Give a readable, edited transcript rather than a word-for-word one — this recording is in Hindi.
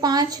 5